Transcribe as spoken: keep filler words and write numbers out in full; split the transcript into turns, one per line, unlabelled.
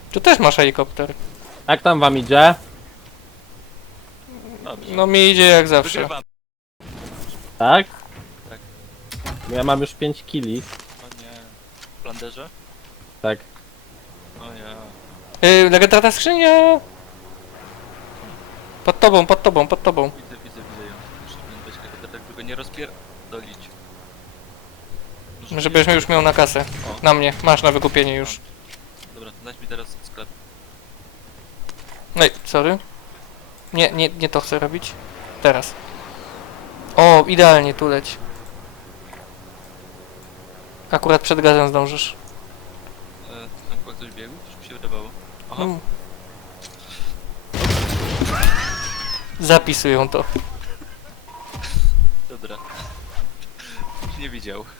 Tu też masz helikopter.
Jak tam wam idzie?
Dobrze.
No mi idzie jak zawsze.
Wygrywamy.
Tak?
Tak.
Ja mam już pięć kili.
O nie. W Flanderze?
Tak.
O nie.
Yy, legendarna skrzynia! Pod tobą, pod tobą, pod tobą.
Widzę, widzę, widzę ją. Muszę być tak tylko nie rozpierdolić.
Żebyś już miał na kasę.
O.
Na mnie, masz na wykupienie już.
Dobra, to dać mi teraz sklep.
Ej, sorry. Nie, nie, nie to chcę robić. Teraz. O, idealnie, tu leć. Akurat przed gazem zdążysz.
E, tam chyba ktoś biegł? Coś mi się wydawało. Aha.
Mm. Zapisują to.
Dobra. Nie widział.